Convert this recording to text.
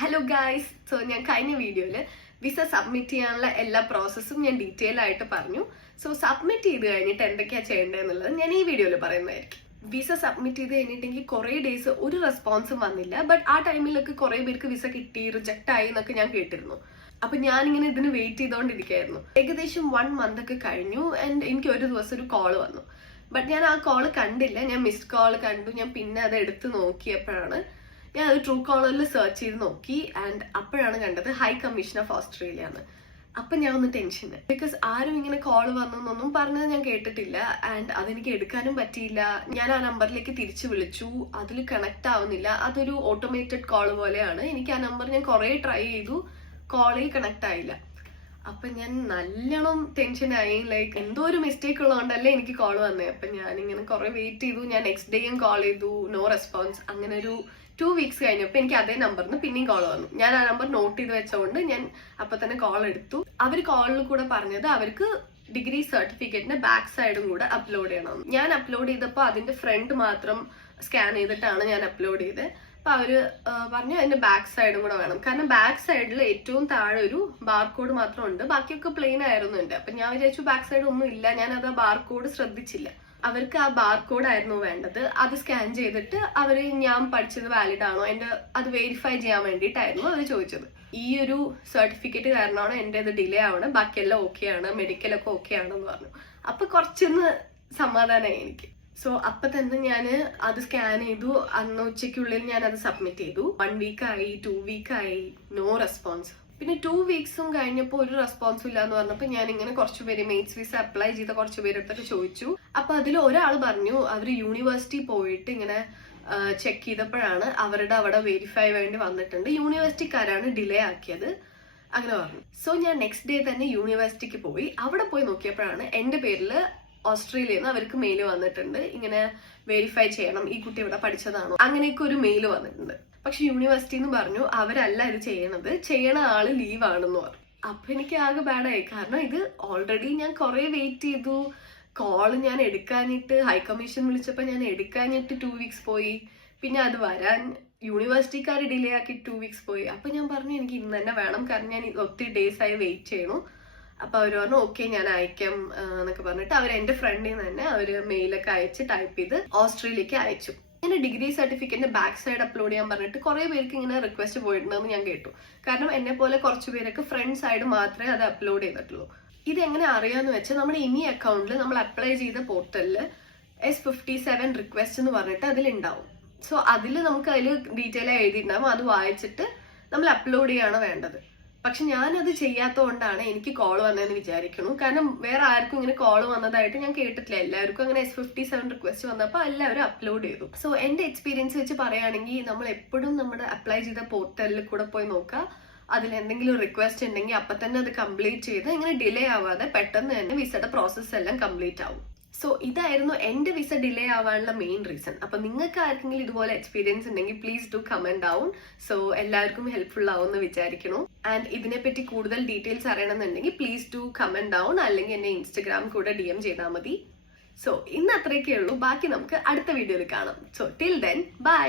Hello guys. So ഞാൻ കഴിഞ്ഞ വീഡിയോയിൽ വിസ സബ്മിറ്റ് ചെയ്യാനുള്ള എല്ലാ പ്രോസസ്സും ഞാൻ ഡീറ്റെയിൽ ആയിട്ട് പറഞ്ഞു. സോ സബ്മിറ്റ് ചെയ്ത് കഴിഞ്ഞിട്ട് എന്തൊക്കെയാണ് ചെയ്യേണ്ടതെന്നുള്ളത് ഞാൻ ഈ വീഡിയോയിൽ പറയുന്നതായിരിക്കും. വിസ സബ്മിറ്റ് ചെയ്ത് കഴിഞ്ഞിട്ടെങ്കിൽ കുറേ ഡേയ്സ് ഒരു റെസ്പോൺസും വന്നില്ല. ബട്ട് ആ ടൈമിലൊക്കെ കുറേ പേർക്ക് വിസ കിട്ടി, റിജക്റ്റ് ആയി എന്നൊക്കെ ഞാൻ കേട്ടിരുന്നു. അപ്പൊ ഞാനിങ്ങനെ ഇതിന് വെയിറ്റ് ചെയ്തുകൊണ്ടിരിക്കുകയായിരുന്നു. ഏകദേശം 1 month ഒക്കെ കഴിഞ്ഞു. ആൻഡ് എനിക്ക് ഒരു ദിവസം ഒരു കോൾ വന്നു. ബട്ട് ഞാൻ ആ കോൾ കണ്ടില്ല. ഞാൻ മിസ്ഡ് കോൾ കണ്ടു. ഞാൻ പിന്നെ അത് എടുത്ത് നോക്കിയപ്പോഴാണ് ഞാൻ അത് ട്രൂ കോളറിൽ സെർച്ച് ചെയ്ത് നോക്കി. ആൻഡ് അപ്പോഴാണ് കണ്ടത് ഹൈ കമ്മീഷൻ ഓഫ് ഓസ്ട്രേലിയ എന്ന്. അപ്പൊ ഞാൻ ഒന്ന് ടെൻഷന്, ബിക്കോസ് ആരും ഇങ്ങനെ കോൾ വന്നൊന്നും പറഞ്ഞത് ഞാൻ കേട്ടിട്ടില്ല. ആൻഡ് അതെനിക്ക് എടുക്കാനും പറ്റിയില്ല. ഞാൻ ആ നമ്പറിലേക്ക് തിരിച്ചു വിളിച്ചു, അതിൽ കണക്ട് ആവുന്നില്ല. അതൊരു ഓട്ടോമേറ്റഡ് കോൾ പോലെയാണ്. എനിക്ക് ആ നമ്പർ ഞാൻ കുറെ ട്രൈ ചെയ്തു, കോളേ കണക്ട് ആയില്ല. അപ്പൊ ഞാൻ നല്ലോണം ടെൻഷനായി. ലൈക്ക് എന്തോ ഒരു മിസ്റ്റേക്ക് ഉള്ളതുകൊണ്ടല്ലേ എനിക്ക് കോൾ വന്നേ. അപ്പൊ ഞാനിങ്ങനെ കുറെ വെയിറ്റ് ചെയ്തു. ഞാൻ നെക്സ്റ്റ് ഡേയും കോൾ ചെയ്തു, നോ റെസ്പോൺസ്. അങ്ങനെ ഒരു 2 weeks കഴിഞ്ഞപ്പോൾ എനിക്ക് അതേ നമ്പറിന് പിന്നെയും കോൾ വന്നു. ഞാൻ ആ നമ്പർ നോട്ട് ചെയ്ത് വെച്ചതുകൊണ്ട് ഞാൻ അപ്പൊ തന്നെ കോൾ എടുത്തു. അവർ കോളിൽ കൂടെ പറഞ്ഞത് അവർക്ക് ഡിഗ്രി സർട്ടിഫിക്കറ്റിന്റെ ബാക്ക് സൈഡും കൂടെ അപ്ലോഡ് ചെയ്യണം. ഞാൻ അപ്ലോഡ് ചെയ്തപ്പോൾ അതിന്റെ ഫ്രണ്ട് മാത്രം സ്കാൻ ചെയ്തിട്ടാണ് ഞാൻ അപ്ലോഡ് ചെയ്തത്. അപ്പൊ അവര് പറഞ്ഞു അതിന്റെ ബാക്ക് സൈഡും കൂടെ വേണം. കാരണം ബാക്ക് സൈഡിൽ ഏറ്റവും താഴെ ഒരു ബാർകോഡ് മാത്രം ഉണ്ട്, ബാക്കിയൊക്കെ പ്ലെയിൻ ആയിരുന്നുണ്ട്. അപ്പൊ ഞാൻ വിചാരിച്ചു ബാക്ക് സൈഡ് ഒന്നും ഇല്ല. ഞാൻ അത് ആ ബാർകോഡ് ശ്രദ്ധിച്ചില്ല. അവർക്ക് ആ ബാർകോഡ് ആയിരുന്നു വേണ്ടത്. അത് സ്കാൻ ചെയ്തിട്ട് അവര് ഞാൻ പഠിച്ചത് വാലിഡ് ആണോ അത് വെരിഫൈ ചെയ്യാൻ വേണ്ടിയിട്ടായിരുന്നു അവർ ചോദിച്ചത്. ഈ ഒരു സർട്ടിഫിക്കറ്റ് കാരണമാണ് എൻ്റെ ഇത് ഡിലേ ആവണം, ബാക്കിയെല്ലാം ഓക്കെ ആണ്, മെഡിക്കലൊക്കെ ഓക്കെ ആണെന്ന് പറഞ്ഞു. അപ്പൊ കുറച്ചൊന്ന് സമാധാനമായി എനിക്ക്. സോ അപ്പൊ തന്നെ ഞാൻ അത് സ്കാൻ ചെയ്തു. അന്ന് ഉച്ചയ്ക്കുള്ളിൽ ഞാൻ അത് സബ്മിറ്റ് ചെയ്തു. 1 week ആയി, 2 week ആയി, നോ റെസ്പോൺസ്. പിന്നെ 2 weeks കഴിഞ്ഞപ്പോൾ ഒരു റെസ്പോൺസും ഇല്ല എന്ന് പറഞ്ഞപ്പോൾ ഞാൻ ഇങ്ങനെ കുറച്ചുപേര് മെയ്റ്റ്സ് വിസ അപ്ലൈ ചെയ്ത കുറച്ച് പേരടുത്തൊക്കെ ചോദിച്ചു. അപ്പൊ അതിൽ ഒരാൾ പറഞ്ഞു അവർ യൂണിവേഴ്സിറ്റി പോയിട്ട് ഇങ്ങനെ ചെക്ക് ചെയ്തപ്പോഴാണ് അവരുടെ അവിടെ വെരിഫൈ വേണ്ടി വന്നിട്ടുണ്ട്, യൂണിവേഴ്സിറ്റിക്കാരാണ് ഡിലേ ആക്കിയത്, അങ്ങനെ പറഞ്ഞു. സോ ഞാൻ നെക്സ്റ്റ് ഡേ തന്നെ യൂണിവേഴ്സിറ്റിക്ക് പോയി. അവിടെ പോയി നോക്കിയപ്പോഴാണ് എൻ്റെ പേരിൽ ഓസ്ട്രേലിയയിൽ നിന്ന് അവർക്ക് മെയിൽ വന്നിട്ടുണ്ട്, ഇങ്ങനെ വെരിഫൈ ചെയ്യണം ഈ കുട്ടി ഇവിടെ പഠിച്ചതാണോ, അങ്ങനെയൊക്കെ ഒരു മെയിൽ വന്നിട്ടുണ്ട്. പക്ഷെ യൂണിവേഴ്സിറ്റി എന്ന് പറഞ്ഞു അവരല്ല ഇത് ചെയ്യണത്, ചെയ്യണ ആള് ലീവാണെന്ന് പറഞ്ഞു. അപ്പൊ എനിക്ക് ആകെ ബാഡായി. കാരണം ഇത് ഓൾറെഡി ഞാൻ കുറെ വെയിറ്റ് ചെയ്തു. കോള് ഞാൻ എടുക്കാനിട്ട് ഹൈ കമ്മീഷൻ വിളിച്ചപ്പോ ഞാൻ എടുക്കാനിട്ട് 2 weeks പോയി. പിന്നെ അത് വരാൻ യൂണിവേഴ്സിറ്റിക്കാർ ഡിലേ ആക്കി 2 weeks പോയി. അപ്പൊ ഞാൻ പറഞ്ഞു എനിക്ക് ഇന്ന് തന്നെ വേണം, കാരണം ഞാൻ ഒത്തിരി ഡേയ്സ് ആയി വെയിറ്റ് ചെയ്യണു. അപ്പൊ അവര് പറഞ്ഞു ഓക്കെ ഞാൻ അയക്കാം എന്നൊക്കെ പറഞ്ഞിട്ട് അവർ എന്റെ ഫ്രണ്ടിൽ നിന്ന് തന്നെ അവര് മെയിലൊക്കെ അയച്ച് ടൈപ്പ് ചെയ്ത് ഓസ്ട്രേലിയക്ക് അയച്ചു. ഇങ്ങനെ ഡിഗ്രി സർട്ടിഫിക്കറ്റിന്റെ ബാക്ക് സൈഡ് അപ്ലോഡ് ചെയ്യാൻ പറഞ്ഞിട്ട് കുറെ പേർക്ക് ഇങ്ങനെ റിക്വസ്റ്റ് പോയിട്ടുണ്ടെന്ന് ഞാൻ കേട്ടു. കാരണം എന്നെ പോലെ കുറച്ച് പേരൊക്കെ ഫ്രണ്ട് സൈഡ് മാത്രമേ അത് അപ്ലോഡ് ചെയ്തിട്ടുള്ളൂ. ഇതെങ്ങനെ അറിയാന്ന് വെച്ചാൽ നമ്മുടെ ഇനി അക്കൗണ്ടിൽ നമ്മൾ അപ്ലൈ ചെയ്ത പോർട്ടലിൽ S57 റിക്വസ്റ്റ് എന്ന് പറഞ്ഞിട്ട് അതിലുണ്ടാവും. സോ അതിൽ നമുക്ക് അതിൽ ഡീറ്റെയിൽ ആയി എഴുതിയിട്ടുണ്ടാവും. അത് വായിച്ചിട്ട് നമ്മൾ അപ്ലോഡ് ചെയ്യാണ് വേണ്ടത്. പക്ഷെ ഞാനത് ചെയ്യാത്തതുകൊണ്ടാണ് എനിക്ക് കോൾ വന്നതെന്ന് വിചാരിക്കുന്നു. കാരണം വേറെ ആർക്കും ഇങ്ങനെ കോൾ വന്നതായിട്ട് ഞാൻ കേട്ടിട്ടില്ല. എല്ലാവർക്കും അങ്ങനെ S57 റിക്വസ്റ്റ് വന്നപ്പോൾ എല്ലാവരും അപ്ലോഡ് ചെയ്തു. സോ എന്റെ എക്സ്പീരിയൻസ് വെച്ച് പറയുകയാണെങ്കിൽ നമ്മൾ എപ്പോഴും നമ്മുടെ അപ്ലൈ ചെയ്ത പോർട്ടലിൽ കൂടെ പോയി നോക്കുക. അതിൽ എന്തെങ്കിലും റിക്വസ്റ്റ് ഉണ്ടെങ്കിൽ അപ്പൊ തന്നെ അത് കംപ്ലീറ്റ് ചെയ്ത് ഇങ്ങനെ ഡിലേ ആവാതെ പെട്ടെന്ന് തന്നെ വിസയുടെ പ്രോസസ്സ് എല്ലാം കംപ്ലീറ്റ് ആവും. സോ ഇതായിരുന്നു എന്റെ വിസ ഡിലേ ആവാനുള്ള മെയിൻ റീസൺ. അപ്പൊ നിങ്ങൾക്ക് ആർക്കെങ്കിലും ഇതുപോലെ എക്സ്പീരിയൻസ് ഉണ്ടെങ്കിൽ please do comment down. So എല്ലാവർക്കും ഹെൽപ്ഫുൾ ആവുമെന്ന് വിചാരിക്കുന്നു. ആൻഡ് ഇതിനെപ്പറ്റി കൂടുതൽ ഡീറ്റെയിൽസ് അറിയണമെന്നുണ്ടെങ്കിൽ പ്ലീസ് ഡു കമന്റ് ഡൗൺ, അല്ലെങ്കിൽ എന്നെ ഇൻസ്റ്റഗ്രാം കൂടെ DM ചെയ്താൽ മതി. സോ ഇന്ന് അത്രയൊക്കെ ഉള്ളൂ. ബാക്കി നമുക്ക് അടുത്ത വീഡിയോയിൽ കാണാം. So till then bye.